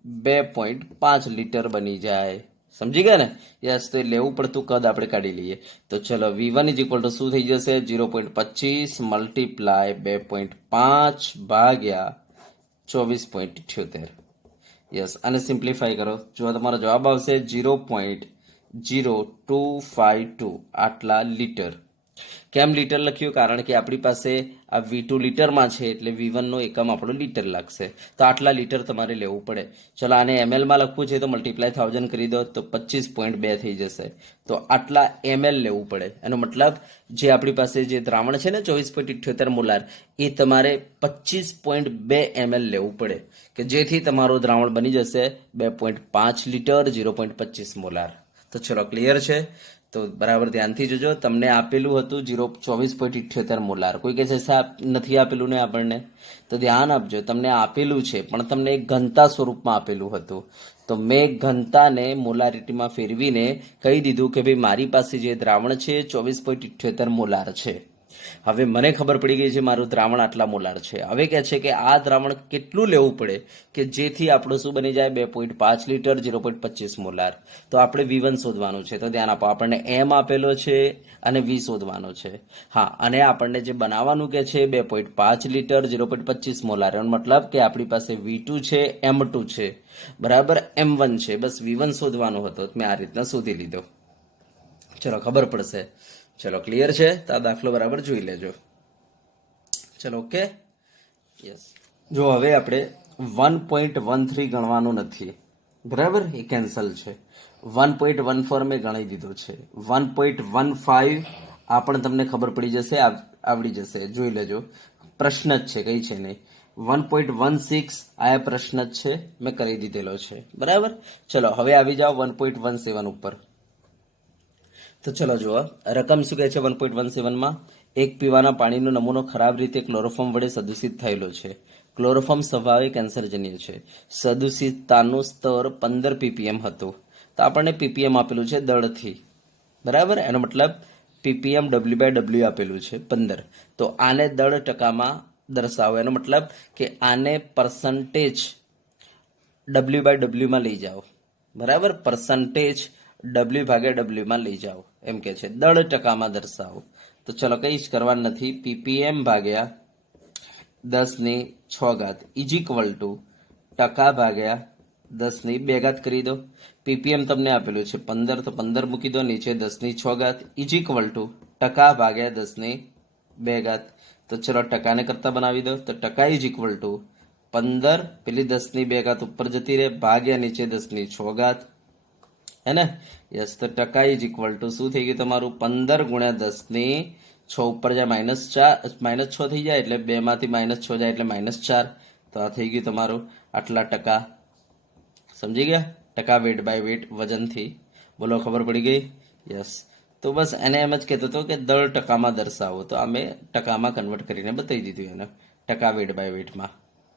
2.5 લીટર બની જાય. સમજી ગયા ને. યસ. તો લેવું પડતું કદ આપણે કાઢી લઈએ. તો ચલો V1 ઇઝ ઇક્વલ ટુ શું થઈ જશે, 0.25 મલ્ટીપ્લાય 2.5 ભાગ્યા 24.78. યસ. આને સિમ્પ્લિફાઈ કરો. જો તમારો જવાબ આવશે 0.0252 આટલા લીટર. કેમ લીટર લખ્યું, કારણ કે આપણી પાસે આ V2 લીટરમાં છે, એટલે V1 નો એકમ આપણો લીટર લાગશે. તો આટલા લીટર તમારે લેવું પડે. ચલો આને ml માં લખવું છે તો મલ્ટીપ્લાય 1000 કરી દો તો 25.2 થઈ જશે. તો આટલા ml લેવું પડે. એનો મતલબ જે આપણી પાસે જે દ્રાવણ છે ને 24.78 મોલાર, એ તમારે 25.2 ml લેવું પડે કે જેથી તમારું દ્રાવણ બની જશે 2.5 લીટર 0.25 મોલાર. તો ચલો ક્લિયર છે. તો બરાબર ધ્યાનથી જોજો. તમને આપેલું હતું 24.78 મોલાર. કોઈ કહે છે સાહેબ નથી આપેલું ને આપણને, તો ધ્યાન આપજો, તમને આપેલું છે પણ તમને ઘનતા સ્વરૂપમાં આપેલું હતું. તો મેં ઘનતાને મોલારિટીમાં ફેરવીને કહી દીધું કે ભાઈ મારી પાસે જે દ્રાવણ છે 24.78 મોલાર છે. હવે મને ખબર પડી ગઈ છે મારું દ્રાવણ આટલા મોલાર છે. હવે કહે છે કે આ દ્રાવણ કેટલું લેવું પડે કે જેથી આપણું શું બની જાય, 2.5 લીટર 0.25 મોલાર. તો આપણે V1 શોધવાનું છે. તો ધ્યાન આપો, આપણને M આપેલો છે અને V શોધવાનો છે. હા, અને આપણને જે બનાવવાનું કે છે 2.5 લીટર 0.25 મોલાર, એનો મતલબ કે આપણી પાસે V2 છે, M2 છે, બરાબર, M1 છે. બસ V1 શોધવાનો હતો, મેં આ રીતના શોધી લીધો. ચલો ખબર પડશે. ચલો ક્લિયર છે. તો આ દાખલો બરાબર જોઈ લેજો. ચલો ઓકે. યસ. જો હવે આપણે 1.13 ગણવાનું નથી, બરાબર, એ કેન્સલ છે. 1.14 મેં ગણી દીધો છે. 1.15 આ પણ તમને ખબર પડી જશે, આવડી જશે, જોઈ લેજો. પ્રશ્ન જ છે, કઈ છે નહીં. 1.16 આ પ્રશ્ન જ છે, મેં કરી દીધેલો છે. બરાબર. ચલો હવે આવી જાઓ 1.17 ઉપર. તો ચલો જુઓ, રકમ શું કહે છે 1.17 માં, એક પીવાના પાણીનો નમૂનો ખરાબ રીતે ક્લોરોફોર્મ વડે સદૂષિત થયેલો છે. ક્લોરોફોર્મ સ્વાભાવિક કેન્સરજન્ય છે. સદૂષિતતાનું સ્તર 15 ppm હતું. તો આપણને ppm આપેલું છે દળથી, બરાબર. એનો મતલબ ppm W/W આપેલું છે 15. તો આને દળ ટકામાં દર્શાવો. એનો મતલબ કે આને પર્સન્ટેજ W/W માં લઈ જાઓ, બરાબર. પર્સન્ટેજ W/W માં લઈ જાઓ એમ કે છે. દળ ટકામાં દર્શાવો. તો ચલો કંઈ જ કરવાનું નથી. ppm ભાગ્યા 10⁶ ઇઝ ઇક્વલ ટુ ટકા ભાગ્યા 10⁵ કરી દો. ppm તમને આપેલું છે 15, તો 15 મૂકી દો, નીચે 10⁶ ઇઝ ઇક્વલ ટુ ટકા ભાગ્યા 10⁵. તો ચલો ટકાને કરતા બનાવી દો. તો ટકા ઇઝ ઇક્વલ ટુ 15, પેલી 10⁵ ઉપર જતી રહે, ભાગ્યા નીચે 10⁶, હે ને. યસ. તો ટકા ઇઝ ઇક્વલ ટુ શું થઈ ગયું તમારું? 15 ગુણ્યા 10⁶ ઉપર જાય -6 થઈ જાય, એટલે 2 માંથી -6 જાય એટલે -4. તો આ થઈ ગયું તમારું આટલા ટકા. સમજી ગયા? ટકા weight/weight વજનથી. બોલો, ખબર પડી ગઈ? યસ. તો બસ એને એમ જ કહેતો હતો કે દળ ટકામાં દર્શાવો. તો આ મેં ટકામાં કન્વર્ટ કરીને બતાવી દીધું એને, ટકા weight/weightમાં.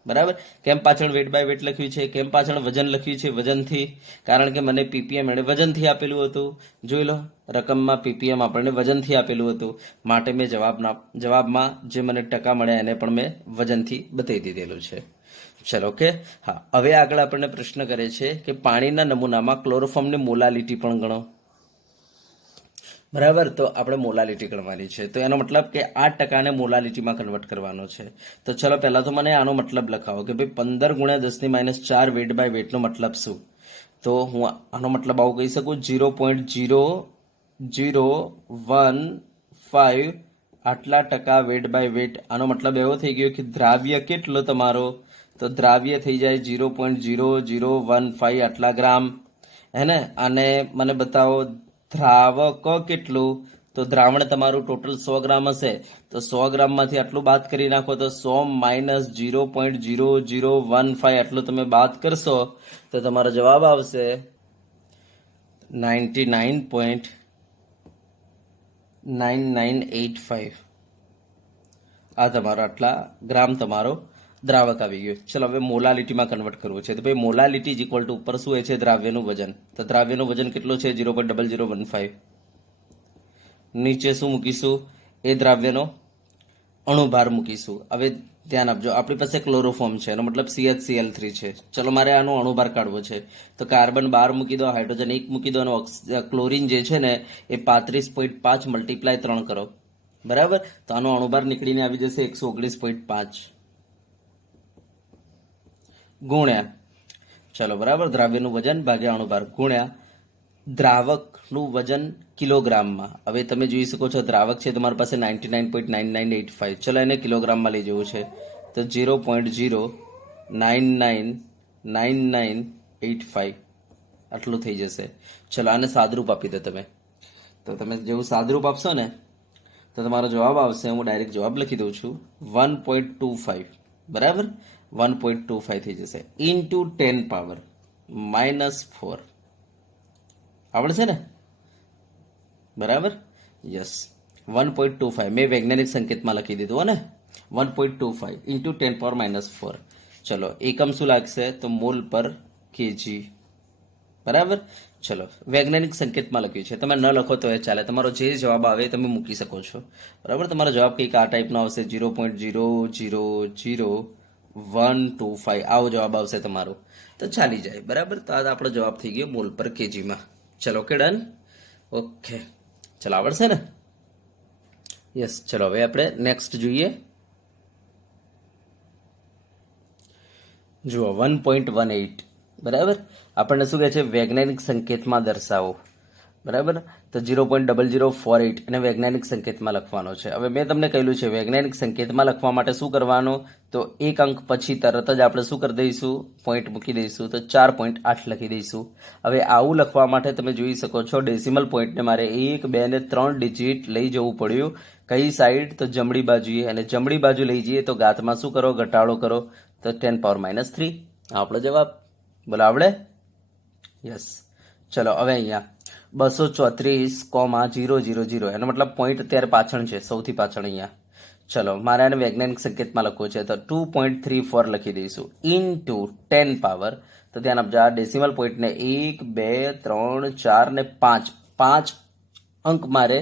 બરાબર. કેમ પાછળ weight/weight લખ્યું છે, કેમ પાછળ વજન લખ્યું છે વજનથી? કારણ કે મને ppm એને વજનથી આપેલું હતું. જોઈ લો, રકમમાં ppm આપણને વજનથી આપેલું હતું, માટે મેં જવાબમાં જે મને ટકા મળ્યા એને પણ મેં વજનથી બતાવી દીધેલું છે. ચલો, ઓકે. હા, હવે આગળ આપણને પ્રશ્ન કરે છે કે પાણીના નમૂનામાં ક્લોરોફોર્મની મોલાલિટી પણ ગણો. બરાબર. તો આપણે મોલાલિટી ગણવાની છે. તો એનો મતલબ કે આ ટકાને મોલાલિટીમાં કન્વર્ટ કરવાનો છે. તો ચલો પહેલા તો મને આનો મતલબ લખાવો કે ભાઈ 15 ગુણ્યા 10⁻⁴ weight/weight નો મતલબ શું? તો હું આનો મતલબ આવું કહી શકું, 0.0015 આટલા ટકા weight/weight. આનો મતલબ એવો થઈ ગયો કે દ્રાવ્ય કેટલો તમારો? તો દ્રાવ્ય થઈ જાય 0.0015 આટલા ગ્રામ, હે ને. અને મને બતાવો દ્રાવક કેટલું? તો દ્રાવણ તમારું ટોટલ 100 ગ્રામ હશે, તો 100 ગ્રામમાંથી આટલું બાદ કરી નાખો. તો 100 - 0.0015 આટલું તમે બાદ કરશો તો તમારો જવાબ આવશે 99.9985. આ તમારો આટલા ગ્રામ તમારો દ્રાવક આવી ગયો. ચલો હવે મોલાલિટીમાં કન્વર્ટ કરવું છે. તો ભાઈ મોલાલિટી ઇઝ ઇક્વલ ટુ ઉપર શું હોય છે? દ્રાવ્યનું વજન. તો દ્રાવ્યનું વજન કેટલું છે? 0.0015. નીચે શું મૂકીશું? એ દ્રાવ્યનો અણુભાર મૂકીશું. હવે ધ્યાન આપજો, આપણી પાસે ક્લોરોફોર્મ છે, એનો મતલબ CHCl3 છે. ચલો મારે આનો અણુભાર કાઢવો છે. તો કાર્બન 12 મૂકી દો, હાઇડ્રોજન 1 મૂકી દો, અને ક્લોરીન જે છે ને એ 35.5 × 3 કરો. બરાબર. તો આનો અણુભાર નીકળીને આવી જશે 119.5 ગુણ્યા, ચલો બરાબર, દ્રાવ્યનું વજન ભાગ્યા અણુભાર ગુણ્યા દ્રાવકનું વજન કિલોગ્રામમાં. હવે તમે જોઈ શકો છો દ્રાવક છે તમારી પાસે 99.9985. ચલો એને કિલોગ્રામમાં લઈ જવું છે. તો 0.0999985 આટલું થઈ જશે. ચલો આને સાદરૂપ આપી દો તમે. તો તમે જેવું સાદરૂપ આપશો ને તો તમારો જવાબ આવશે, હું ડાયરેક્ટ જવાબ લખી દઉં છું, 1.25. બરાબર. 1.25 થઈ જશે ઇન્ટુ 10⁻⁻⁴. આવડશે ને? બરાબર. યસ. 1.25 મેં વૈજ્ઞાનિક સંકેતમાં લખી દીધું ને. 1.25 ઇન્ટુ 10⁻⁴. ચલો એકમ શું લાગશે? તો મોલ પર કેજી. બરાબર. ચલો વૈજ્ઞાનિક સંકેતમાં લખ્યું છે, તમે ન લખો તો એ ચાલે, તમારો જે જવાબ આવે તમે મૂકી શકો છો. બરાબર. તમારો જવાબ કંઈક આ ટાઈપનો આવશે, 0.00125. આવો જવાબ આવશે તમારો. તો ચાલી જાય. બરાબર. તો આ આપણો જવાબ થઈ ગયો મોલ પર કેજીમાં. ચલો ઓકે, ડન. ઓકે, ચલો આવડશે ને? યસ. ચલો હવે આપણે નેક્સ્ટ જોઈએ. જુઓ 1.18. બરાબર. આપણને શું કહે છે? વૈજ્ઞાનિક સંકેતમાં દર્શાવો. બરાબર. તો 0.0048 અને વૈજ્ઞાનિક સંકેતમાં લખવાનો છે. હવે મેં તમને કહેલું છે વૈજ્ઞાનિક સંકેતમાં લખવા માટે શું કરવાનું? તો એક અંક પછી તરત જ આપણે શું કરી દઈશું? પોઈન્ટ મૂકી દઈશું. તો 4.8 લખી દઈશું. હવે આવું લખવા માટે તમે જોઈ શકો છો ડેસિમલ પોઈન્ટને મારે 1, 2 ને 3 ડિજિટ લઈ જવું પડ્યું. કઈ સાઈડ? તો જમણી બાજુએ. અને જમણી બાજુ લઈ જઈએ તો ઘાતમાં શું કરો? ઘટાડો કરો. તો 10⁻³ આપણો જવાબ. બોલો આવડે? યસ. ચલો હવે અહીંયા 234,000 એનો મતલબ પોઈન્ટ અત્યારે પાછળ છે, સૌથી પાછળ અહીંયા. ચલો મારે આને વૈજ્ઞાનિક સંકેતમાં લખવું છે તો 2.34 લખી દઈશું ઇન્ટુ 10 પાવર. તો ધ્યાન આપજો, આ ડેસિમલ પોઈન્ટને 1 2 3 4 ને 5 5 અંક મારે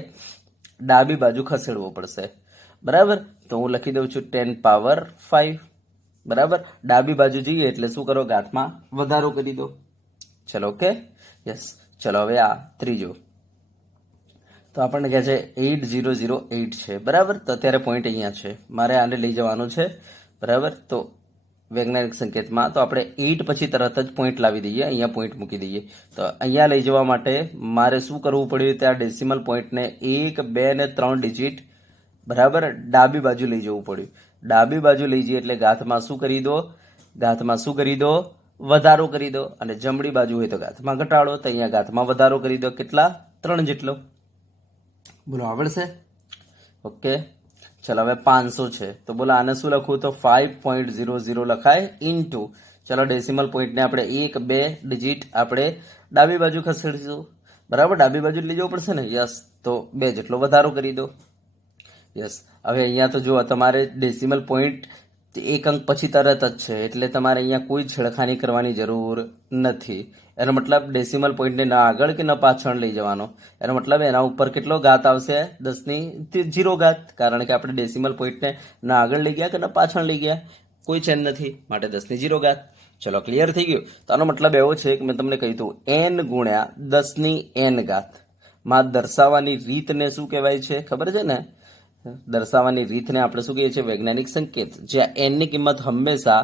ડાબી બાજુ ખસેડવો પડશે. બરાબર, તો હું લખી દઉં છું 10 પાવર 5. બરાબર, ડાબી બાજુ જઈએ એટલે શું કરો, ગાંઠમાં વધારો કરી દો. ચલો ઓકે, યસ. ચલો હવે આ ત્રીજો, તો આપણને કહે છે 8008 છે. બરાબર, તો અત્યારે પોઈન્ટ અહીંયા છે, મારે આને લઈ જવાનું છે. બરાબર, તો વૈજ્ઞાનિક સંકેતમાં તો આપણે 8 પછી તરત જ પોઈન્ટ લાવી દઈએ, અહીંયા પોઈન્ટ મૂકી દઈએ. તો અહીંયા લઈ જવા માટે મારે શું કરવું પડ્યું, ત્યાં ડેસિમલ પોઈન્ટને 1 2 ને 3 ડિજિટ બરાબર ડાબી બાજુ લઈ જવું પડ્યું. ડાબી બાજુ લઈ જઈએ એટલે ગાંઠમાં શું કરી દો, ગાંઠમાં શું કરી દો, વધારો કરી દો. અને જમણી બાજુ હોય તો ગાંઠમાં ઘટાડો. તો અહીંયા ગાંઠમાં વધારો કરી દો, કેટલા, 3 જેટલો. બોલો આવડશે? ઓકે, ચલો હવે 500 છે, તો બોલો આને શું લખવું, તો 5.00 લખાય ઇન્ટુ, ચલો ડેસિમલ પોઈન્ટને આપણે 1 2 ડિજિટ આપણે ડાબી બાજુ ખસેડીશું. બરાબર, ડાબી બાજુ લઈ જવું પડશે ને, યસ. તો 2 જેટલો વધારો કરી દો, યસ. હવે અહીંયા તો જુઓ, તમારે ડેસિમલ પોઈન્ટ એક અંક પછી તરત જ છે, એટલે તમારે અહીંયા કોઈ છેડખાની કરવાની જરૂર નથી. એનો મતલબ ડેસિમલ પોઈન્ટને ના આગળ કે ન પાછળ લઈ જવાનો. એનો મતલબ એના ઉપર કેટલો ઘાત આવશે, 10⁻0 ઘાત, કારણ કે આપણે ડેસિમલ પોઈન્ટને ના આગળ લઈ ગયા કે ન પાછળ લઈ ગયા, કોઈ ચેન નથી, માટે 10⁻0 ઘાત. ચલો ક્લિયર થઈ ગયું. તો આનો મતલબ એવો છે કે મેં તમને કહ્યું હતું n ગુણ્યા 10⁻n ઘાત માં દર્શાવવાની રીતને શું કહેવાય છે ખબર છે ને? દર્શાવવાની રીતને આપણે શું કહીએ છીએ, વૈજ્ઞાનિક સંકેત, જ્યાં n ની કિંમત હંમેશા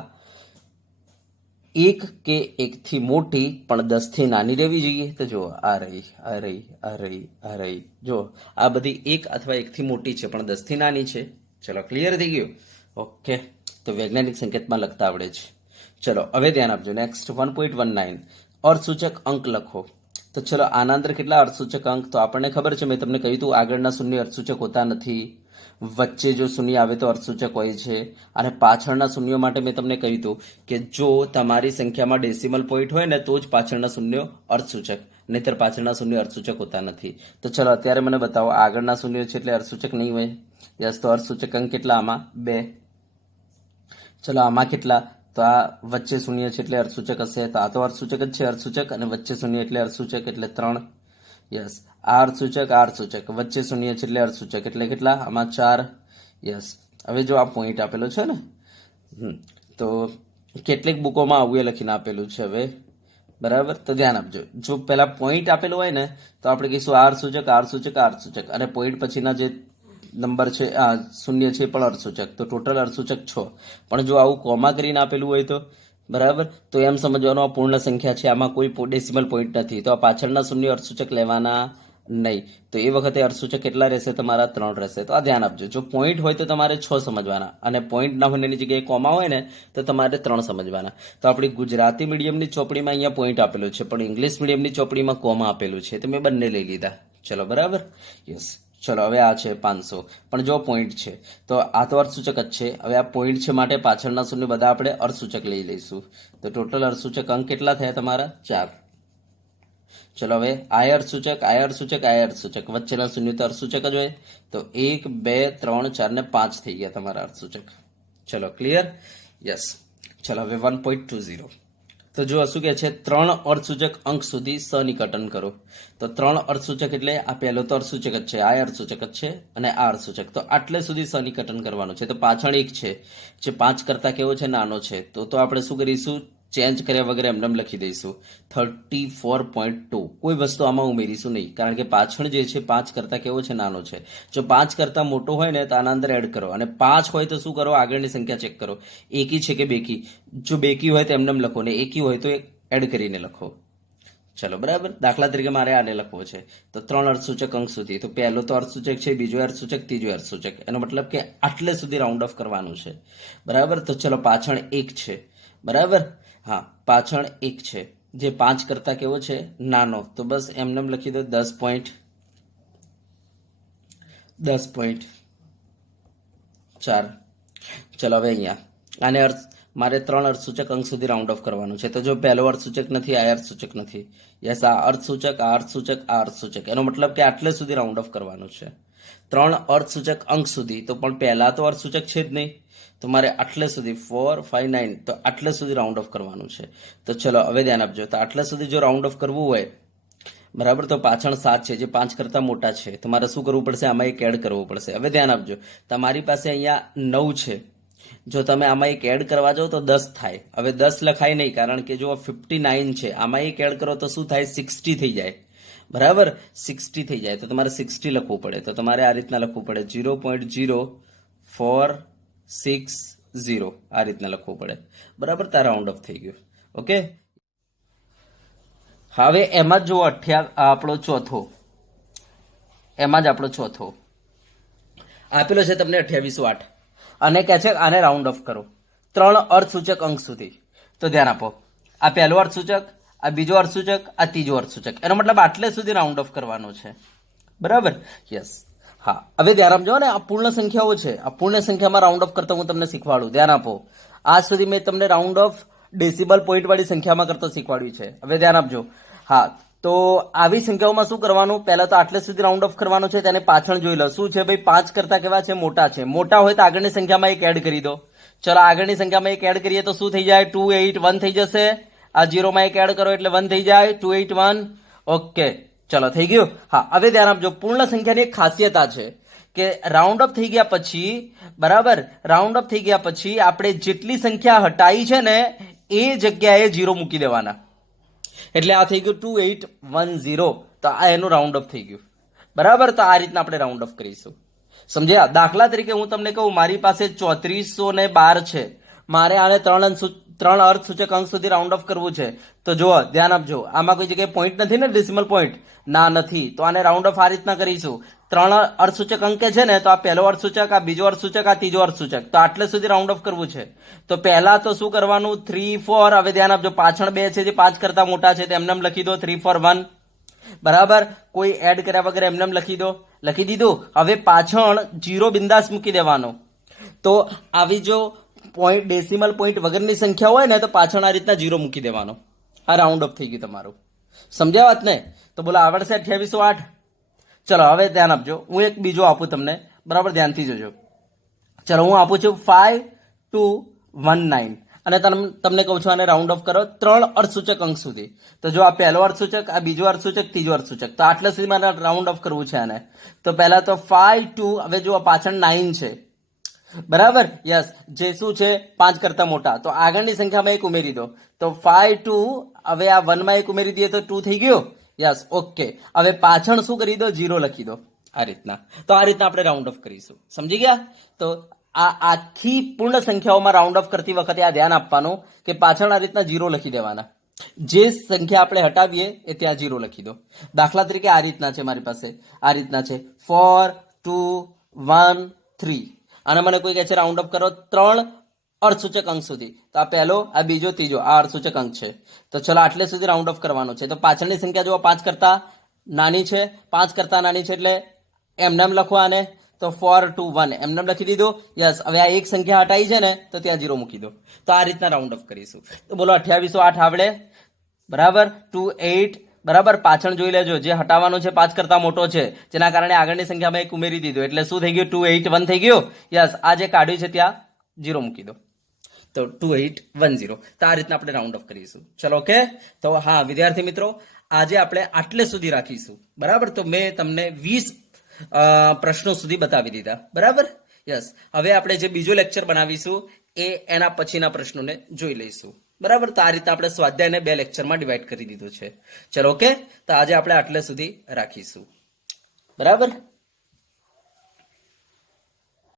1 કે 1 થી મોટી પણ 10 થી નાની રહેવી જોઈએ. તો જો આ રહી, આ રહી, આ રહી, આ રહી, જો આ બધી 1 અથવા 1 થી મોટી છે પણ 10 થી નાની છે. ચલો ક્લિયર થઈ ગયું. ઓકે, તો વૈજ્ઞાનિક સંકેતમાં લખતા આવડે છે. ચલો હવે ધ્યાન આપજો. નેક્સ્ટ 1.19 અર્થસૂચક અંક લખો. તો ચલો આના અંદર કેટલા અર્થસૂચક અંક, તો આપણને ખબર છે, મેં તમને કહ્યું હતું આગળના શૂન્ય અર્થસૂચક હોતા નથી, વચ્ચે જો શૂન્ય આવે તો અર્થસૂચક હોય છે, અને પાછળના શૂન્યો માટે મેં તમને કહ્યું હતું કે જો તમારી સંખ્યામાં ડેસિમલ પોઈન્ટ હોય ને તો જ પાછળના શૂન્યો અર્થસૂચક, નહીતર પાછળના શૂન્ય અર્થસૂચક હોતા નથી. તો ચલો અત્યારે મને બતાવો, આગળના શૂન્ય છે એટલે અર્થસૂચક નહીં હોય. યસ, તો અર્થસૂચક અંક કેટલા આમાં, 2. ચલો આમાં કેટલા, તો આ વચ્ચે શૂન્ય છે એટલે અર્થસૂચક હશે, તો આ તો અર્થસૂચક જ છે, અર્થસૂચક, અને વચ્ચે શૂન્ય એટલે અર્થસૂચક એટલે 3. યસ, આ અર્થસૂચક, આ અર્થસૂચક, વચ્ચે શૂન્ય છે એટલે અર્થસૂચક એટલે કેટલા, આમાં 4. યસ, હવે જો આ પોઈન્ટ આપેલો છે ને, તો કેટલીક બુકોમાં આવું લખીને આપેલું છે. હવે બરાબર, તો ધ્યાન આપજો, જો પેલા પોઈન્ટ આપેલું હોય ને તો આપણે કહીશું આ અર્થસૂચક, આ અર્થસૂચક, આ અર્થસૂચક, અને પોઈન્ટ પછીના જે નંબર છે આ શૂન્ય છે પણ અર્થસૂચક, તો ટોટલ અર્થસૂચક 6. પણ જો આવું કોમા કરીને આપેલું હોય તો બરાબર, તો એમ સમજવાનું આ પૂર્ણ સંખ્યા છે, આમાં કોઈ ડેસિમલ પોઈન્ટ નથી, તો આ પાછળના શૂન્ય અર્થસૂચક લેવાના નહીં. તો એ વખતે અર્થસૂચક કેટલા રહેશે, તમારા 3 રહેશે. તો આ ધ્યાન આપજો, જો પોઈન્ટ હોય તો તમારે 6 સમજવાના, અને પોઈન્ટ ના હોય એની જગ્યાએ કોમા હોય ને તો તમારે 3 સમજવાના. તો આપણી ગુજરાતી મીડિયમની ચોપડીમાં અહીંયા પોઈન્ટ આપેલું છે, પણ ઇંગ્લિશ મીડિયમની ચોપડીમાં કોમા આપેલું છે, તો મેં બંને લઈ લીધા. ચલો બરાબર, યસ. ચલો હવે આ છે 500, પણ જો પોઈન્ટ છે તો આ તો અર્થસૂચક જ છે. હવે આ પોઈન્ટ છે માટે પાછળના શૂન્ય બધા આપણે અર્થસૂચક લઈ લઈશું. તો ટોટલ અર્થસૂચક અંક કેટલા થયા તમારા, 4. ચલો હવે આ અર્થસૂચક, આ અર્થસૂચક, આ અર્થસૂચક, વચ્ચેના શૂન્ય તો અર્થસૂચક જ હોય, તો 1 2 3 4 ને 5 થઈ ગયા તમારા અર્થસૂચક. ચલો ક્લિયર, યસ. ચલો હવે 1.20, તો જો શું કે છે, 3 અર્થસૂચક અંક સુધી સનિકટન કરો. તો 3 અર્થસૂચક એટલે આ પહેલો તો અર્થસૂચક જ છે, આ અર્થસૂચક જ છે, અને આ અર્થસૂચક, તો આટલે સુધી સનિકટન કરવાનું છે. તો પાછળ 1 છે જે 5 કરતા કેવો છે, નાનો છે, તો આપણે શું કરીશું, ચેન્જ કર્યા વગર એમને લખી દઈશું 34.2. કોઈ વસ્તુ આમાં ઉમેરીશું નહીં, કારણ કે પાછળ જે છે 5 કરતા કેવો છે, નાનો છે. જો 5 કરતા મોટો હોય ને તો આના અંદર એડ કરો, અને 5 હોય તો શું કરો, આગળની સંખ્યા ચેક કરો, એકી છે કે બેકી. જો બેકી હોય તો એમને લખો, ને એકી હોય તો એડ કરીને લખો. ચલો બરાબર, દાખલા તરીકે મારે આને લખવો છે, તો 3 અર્થસૂચક અંક સુધી, તો પહેલો તો અર્થસૂચક છે, બીજો અર્થસૂચક, ત્રીજો અર્થસૂચક, એનો મતલબ કે આટલે સુધી રાઉન્ડ ઓફ કરવાનું છે. બરાબર, તો ચલો પાછળ 1 છે, બરાબર, હા પાછળ 1 છે જે 5 કરતા કેવો છે, નાનો, તો બસ એમને લખી દો 10.4. ચલો હવે અહીંયા આને મારે 3 અર્થસૂચક અંક સુધી રાઉન્ડ ઓફ કરવાનું છે. તો જો પહેલો અર્થસૂચક નથી, આ અર્થસૂચક નથી, યસ, આ અર્થસૂચક, આ અર્થસૂચક, આ અર્થસૂચક, એનો મતલબ કે આટલે સુધી રાઉન્ડ ઓફ કરવાનું છે. 3 અર્થસૂચક અંક સુધી, તો પણ પહેલા તો અર્થસૂચક છે જ નહીં, તો મારે આટલે સુધી 4, 5, 9, તો આટલે સુધી રાઉન્ડ ઓફ કરવાનું છે. તો ચલો હવે ધ્યાન આપજો. તો આટલે સુધી જો રાઉન્ડ ઓફ કરવું હોય, બરાબર, તો પાછળ 7 છે જે 5 કરતા મોટા છે, તો મારે શું કરવું પડશે? આમાં એક એડ કરવું પડશે. હવે ધ્યાન આપજો, તમારી પાસે અહીંયા 9 છે, જો તમે આમાં એક એડ કરવા જાઓ તો 10 થાય. હવે 10 લખાય નહીં, કારણ કે જો 59 છે, આમાં એક એડ કરો તો શું થાય? 60 થઈ જાય. બરાબર, 60 થઈ જાય, તો તમારે 60 લખવું પડે. તો તમારે આ રીતના લખવું પડે, 0.0460, આ રીતના લખવું પડે. બરાબર, તાર રાઉન્ડ ઓફ થઈ ગયું. ઓકે, હવે એમાં જ જો આપણો ચોથો, એમાં જ આપણો ચોથો આપેલો છે તમને 2808, અને કહે છે આને રાઉન્ડ ઓફ કરો 3 અર્થસૂચક અંક સુધી. તો ધ્યાન આપો, આ પહેલો અર્થસૂચક, આ બીજો અર્થસૂચક, આ ત્રીજો અર્થસૂચક, એનો મતલબ આટલે સુધી રાઉન્ડ ઓફ કરવાનો છે. બરાબર, યસ. હા, હવે ધ્યાન આપજો ને, આ પૂર્ણ સંખ્યાઓ છે, આ પૂર્ણ સંખ્યામાં રાઉન્ડ ઓફ કરતા હું તમને શીખવાડું. ધ્યાન આપો, આજ સુધી મેં તમને રાઉન્ડ ઓફ ડેસિબલ પોઈન્ટ વાળી સંખ્યામાં કરતો શીખવાડ્યું છે. હવે ધ્યાન આપજો. હા, તો આવી સંખ્યાઓમાં શું કરવાનું? પહેલા તો આટલે સુધી રાઉન્ડ ઓફ કરવાનો છે, તેને પાછળ જોઈ લો. શું છે ભાઈ? 5 કરતા કેવા છે? મોટા છે. મોટા હોય તો આગળની સંખ્યામાં એક એડ કરી દો. ચલો, આગળની સંખ્યામાં એક એડ કરીએ તો શું થઈ જાય? 281 થઈ જશે. આ 0 માં એક એડ કરો એટલે 1 થઈ જાય, 281. ઓકે, ચલો, થઈ ગયું. હા, હવે ધ્યાન આપજો, પૂર્ણ સંખ્યાની એક ખાસિયત છે કે રાઉન્ડ ઓફ થઈ ગયા પછી, બરાબર, રાઉન્ડ ઓફ થઈ ગયા પછી આપણે જેટલી સંખ્યા હટાઈ છે ને એ જગ્યાએ 0 મૂકી દેવાના. એટલે આ થઈ ગયું 2810, તો આ એનું રાઉન્ડ ઓફ થઈ ગયું. બરાબર, તો આ રીતના આપણે રાઉન્ડ ઓફ કરીશું. સમજ્યા? દાખલા તરીકે હું તમને કહું, મારી પાસે 3412 છે, મારે આને 3 અર્થસૂચક અંક સુધી રાઉન્ડ ઓફ કરવું છે. તો જુઓ, ધ્યાન આપજો, આમાં કોઈ જગ્યાએ પોઈન્ટ નથી ને, ડેસિમલ પોઈન્ટ ના નથી, તો આને રાઉન્ડ ઓફ આ રીતના કરીશું. 3 અર્થસૂચક અંકે છે ને, તો આ પહેલો અર્થસૂચક, આ બીજો અર્થસૂચક, આ ત્રીજો અર્થસૂચક, તો આટલે સુધી રાઉન્ડ ઓફ કરવું છે. તો પહેલા તો શું કરવાનું? 3, 4. હવે ધ્યાન આપજો, પાછળ 2 છે જે 5 કરતા મોટા છે, તેમને લખી દો 3, 4, 1. બરાબર, કોઈ એડ કર્યા વગર એમને લખી દો. લખી દીધું. હવે પાછળ 0 બિંદાસ મૂકી દેવાનો. તો આવી જો પોઈન્ટ, ડેસિમલ પોઈન્ટ વગરની સંખ્યા હોય ને, તો પાછળ આ રીતના 0 મૂકી દેવાનો. આ રાઉન્ડ ઓફ થઈ ગયું તમારું. સમજ્યા વાત ને? તો બોલો, આવડશે 2808? ચલો, હવે ધ્યાન આપજો, હું એક બીજો આપું તમને. બરાબર, ધ્યાનથી જોજો. ચલો, હું આપું છું 5219, અને તમને કહું છું આને રાઉન્ડ ઓફ કરો 3 અર્થસૂચક અંક સુધી. તો જો આ પહેલો અર્થસૂચક, આ બીજો અર્થસૂચક, ત્રીજો અર્થસૂચક, તો આટલા સુધી મારે રાઉન્ડ ઓફ કરવું છે આને. તો પહેલા તો 52, હવે જો પાછળ 9 છે, બરાબર, યસ, જે શું છે? 5 કરતા મોટા, તો આગળની સંખ્યામાં એક ઉમેરી દો. તો 52, હવે આ 1 માં એક ઉમેરી દઈએ તો 2 થઈ ગયો. Yes, okay. હવે પાછળ શું કરી દો? 0 લખી દો, આ રીતના. તો આ રીતના આપણે રાઉન્ડ ઓફ કરીશું. સમજી ગયા? તો આ આખી પૂર્ણ સંખ્યાઓમાં રાઉન્ડ ઓફ કરતી વખતે આ ધ્યાન આપવાનું કે પાછળ આ રીતના 0 લખી દેવાના. જે સંખ્યા આપણે હટાવીએ એ ત્યાં 0 લખી દો. દાખલા તરીકે આ રીતના છે, મારી પાસે આ રીતના છે 4, 2, 1, 3, અને મને કોઈ કહે છે રાઉન્ડ ઓફ કરો 3 અર્થસૂચક અંક સુધી. તો આ પહેલો, આ બીજો, ત્રીજો, આ અર્થસૂચક અંક છે. તો ચલો, આટલે સુધી રાઉન્ડ ઓફ કરવાનો છે. તો પાછળની સંખ્યા જો 5 કરતા નાની છે, 5 કરતા નાની છે, એટલે એમને લખો આને. તો 4, 2, 1 એમને લખી દીધું. યસ, હવે આ એક સંખ્યા હટાઈ છે ને, તો ત્યાં 0 મૂકી દો. તો આ રીતના રાઉન્ડ ઓફ કરીશું. તો બોલો, 2808 આવડે? બરાબર, 28. બરાબર, પાછળ જોઈ લેજો, જે હટાવવાનો છે 5 કરતા મોટો છે, જેના કારણે આગળની સંખ્યામાં એક ઉમેરી દીધું, એટલે શું થઈ ગયું? 281 થઈ ગયું. યસ, આ જે કાઢ્યું છે ત્યાં 0 મૂકી દો. તો 2810. તો આ રીતના આપણે રાઉન્ડ ઓફ કરીશું. ચલો, ઓકે. તો હા, વિદ્યાર્થી મિત્રો, આજે આપણે આટલે સુધી રાખીશું. બરાબર, તો મેં તમને 20 પ્રશ્નો સુધી બતાવી દીધા. બરાબર, યસ. હવે આપણે જે બીજો લેક્ચર બનાવીશું એ એના પછીના પ્રશ્નોને જોઈ લઈશું. બરાબર, તો આ રીતે આપણે સ્વાધ્યાયને 2 લેક્ચરમાં ડિવાઈડ કરી દીધું છે. ચલો, ઓકે. તો આજે આપણે આટલે સુધી રાખીશું. બરાબર.